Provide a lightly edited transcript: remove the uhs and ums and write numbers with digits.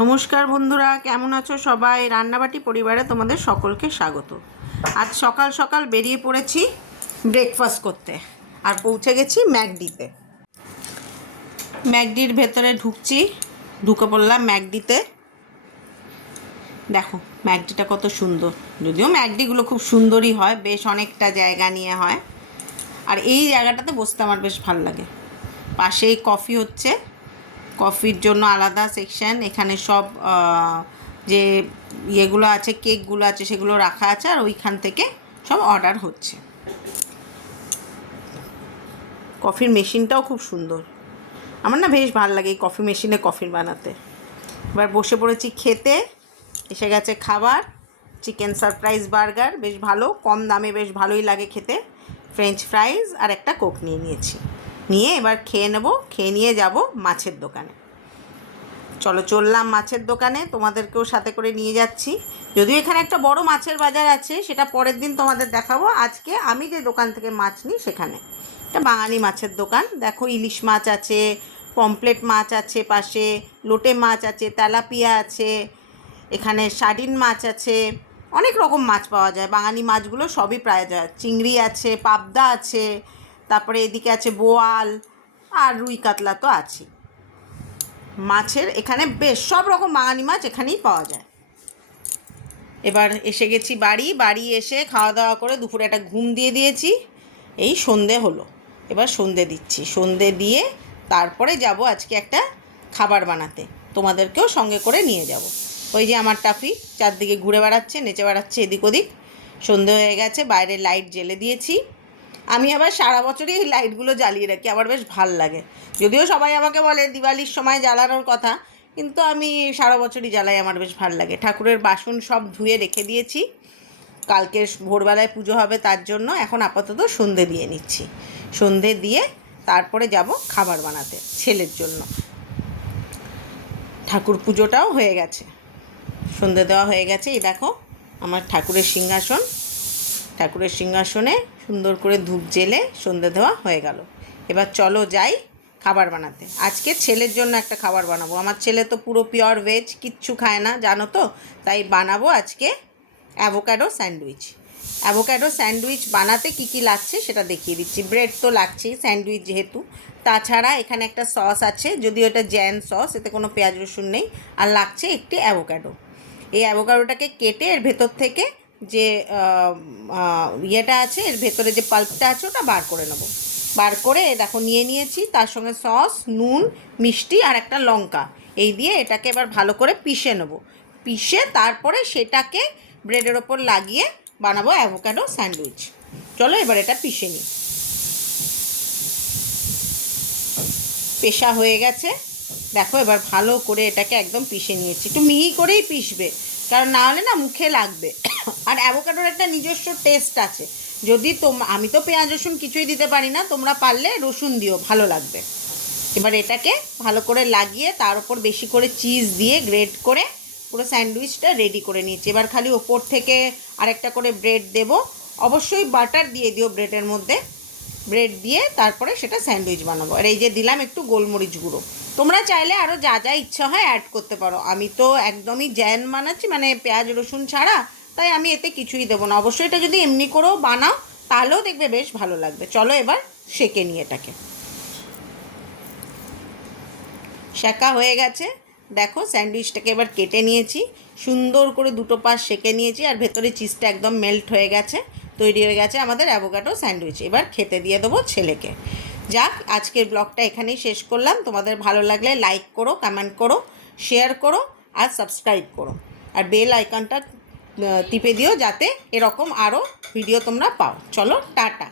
নমস্কার বন্ধুরা, কেমন আছো সবাই? রান্নাবাটি পরিবারে তোমাদের সকলকে স্বাগত। আজ সকাল সকাল বেরিয়ে পড়েছি ব্রেকফাস্ট করতে আর পৌঁছে গেছি ম্যাকডিতে। ম্যাকডির ভেতরে ঢুকে পড়লাম ম্যাকডিতে। দেখো ম্যাকডিটা কত সুন্দর, যদিও ম্যাকডিগুলো খুব সুন্দরই হয়, বেশ অনেকটা জায়গা নিয়ে হয়। আর এই জায়গাটাতে বসতে আমার বেশ ভালো লাগে। পাশেই কফি হচ্ছে, কফির জন্য আলাদা সেকশন। এখানে সব যে ইয়েগুলো আছে, কেকগুলো আছে, সেগুলো রাখা আছে, আর ওইখান থেকে সব অর্ডার হচ্ছে। কফির মেশিনটাও খুব সুন্দর, আমার না বেশ ভালো লাগে এই কফি মেশিনে কফি বানাতে। এবার বসে পড়েছি খেতে। এসে গেছে খাবার, চিকেন সারপ্রাইজ বার্গার, বেশ ভালো, কম দামে বেশ ভালোই লাগে খেতে। ফ্রেঞ্চ ফ্রাইজ আর একটা কোক নিয়েছি। এবার খেয়ে নেব, খেয়ে নিয়ে যাব মাছের দোকানে। চললাম মাছের দোকানে, তোমাদেরকেও সাথে করে নিয়ে যাচ্ছি। যদিও এখানে একটা বড় মাছের বাজার আছে, সেটা পরের দিন তোমাদের দেখাবো। আজকে আমি যে দোকান থেকে মাছ নিই সেখানে একটা বাঙালি মাছের দোকান। দেখো ইলিশ মাছ আছে, পমপ্লেট মাছ আছে, পাশে লোটে মাছ আছে, তেলাপিয়া আছে, এখানে সার্ডিন মাছ আছে, অনেক রকম মাছ পাওয়া যায়। বাঙালি মাছগুলো সবই প্রায় যায়, চিংড়ি আছে, পাবদা আছে, তারপরে এদিকে আছে বোয়াল, আর রুই কাতলা তো আছে। মাছের এখানে বেশ সব রকম বাঙালি মাছ এখানেই পাওয়া যায়। এবার এসে গেছি বাড়ি এসে খাওয়া দাওয়া করে দুপুরে একটা ঘুম দিয়ে দিয়েছি। এই সন্ধে হলো, এবার সন্ধে দিচ্ছি। সন্ধে দিয়ে তারপরে যাব আজকে একটা খাবার বানাতে, তোমাদেরকেও সঙ্গে করে নিয়ে যাব। ওই যে আমার টাফি চারদিকে ঘুরে বেড়াচ্ছে, নেচে বেড়াচ্ছে এদিক ওদিক। সন্ধে হয়ে গেছে, বাইরে লাইট জ্বেলে দিয়েছি। আমি আবার সারা বছরই এই লাইটগুলো জ্বালিয়ে রাখি, আমার বেশ ভাল লাগে। যদিও সবাই আমাকে বলে দিওয়ালির সময় জ্বালানোর কথা, কিন্তু আমি সারা বছরই জ্বালাই, আমার বেশ ভাল লাগে। ঠাকুরের বাসন সব ধুয়ে রেখে দিয়েছি, কালকে ভোরবেলায় পুজো হবে তার জন্য। এখন আপাতত সন্ধে দিয়ে নিচ্ছি। সন্ধে দিয়ে তারপরে যাব খাবার বানাতে ছেলের জন্য। ঠাকুর পুজোটাও হয়ে গেছে, সন্ধে দেওয়া হয়ে গেছে। এই দেখো আমার ঠাকুরের সিংহাসন, ঠাকুরের সিংহাসনে সুন্দর করে ধূপ জ্বেলে সন্ধে দেওয়া হয়ে গেল। এবার চলো যাই খাবার বানাতে। আজকে ছেলের জন্য একটা খাবার বানাবো। আমার ছেলে তো পুরো পিওর ভেজ, কিচ্ছু খায় না জানো তো, তাই বানাবো আজকে অ্যাভোকাডো স্যান্ডউইচ। অ্যাভোকাডো স্যান্ডউইচ বানাতে কী কী লাগছে সেটা দেখিয়ে দিচ্ছি। ব্রেড তো লাগছেই, স্যান্ডউইচ যেহেতু। তাছাড়া এখানে একটা সস আছে, যদিও এটা জ্যান সস, এতে কোনো পেঁয়াজ রসুন নেই। আর লাগছে একটি অ্যাভোকাডো। এই অ্যাভোকাডোটাকে কেটে এর ভেতর থেকে যে ইয়েটা আছে, এর ভেতরে যে পাল্পটা আছে ওটা বার করে নেব। বার করে দেখো নিয়েছি, তার সঙ্গে সস, নুন, মিষ্টি আর একটা লঙ্কা, এই দিয়ে এটাকে এবার ভালো করে পিষে নেব। পিষে তারপরে সেটাকে ব্রেডের ওপর লাগিয়ে বানাবো অ্যাভোকাডো স্যান্ডউইচ। চলো এবার এটা পিষে নিই। পেষা হয়ে গেছে, দেখো এবার ভালো করে এটাকে একদম পিষে নিয়েছি। একটু মিহি করেই পিষবে, কারণ না হলে না মুখে লাগবে। আর অ্যাভোকাডোর একটা নিজস্ব টেস্ট আছে, যদি আমি তো পেঁয়াজ রসুন কিছুই দিতে পারি না, তোমরা পারলে রসুন দিও, ভালো লাগবে। এবার এটাকে ভালো করে লাগিয়ে তার উপর বেশি করে চিজ দিয়ে গ্রেট করে পুরো স্যান্ডউইচটা রেডি করে নিয়েছি। এবার খালি ওপর থেকে আরেকটা করে ব্রেড দেব। অবশ্যই বাটার দিয়ে দিও ব্রেডের মধ্যে। ব্রেড দিয়ে তারপরে সেটা স্যান্ডউইচ বানাবো। আর এই যে দিলাম একটু গোলমরিচ গুঁড়ো, তোমরা চাইলে আরও যা যা ইচ্ছা হয় অ্যাড করতে পারো। আমি তো একদমই জ্যান বানাচ্ছি, মানে পেঁয়াজ রসুন ছাড়া, তাই আমি এতে কিছুই দেবো না। অবশ্যই এটা যদি এমনি করেও বানাও তাহলেও দেখবে বেশ ভালো লাগবে। চলো এবার সেঁকে নিয়ে এটাকে। সেঁকা হয়ে গেছে, দেখো স্যান্ডউইচটাকে এবার কেটে নিয়েছি, সুন্দর করে দুটো পাশ সেঁকে নিয়েছি, আর ভেতরে চিজটা একদম মেল্ট হয়ে গেছে। তৈরি হয়ে গেছে আমাদের অ্যাভোকাডো স্যান্ডউইচ। এবার খেতে দিয়ে দেবো ছেলেকে। যাক, আজকের ব্লগটা এখানেই শেষ করলাম। তোমাদের ভালো লাগলে লাইক করো, কমেন্ট করো, শেয়ার করো আর সাবস্ক্রাইব করো। আর বেল আইকনটা টিপে দিও যাতে এরকম আরও ভিডিও তোমরা পাও। চলো টাটা।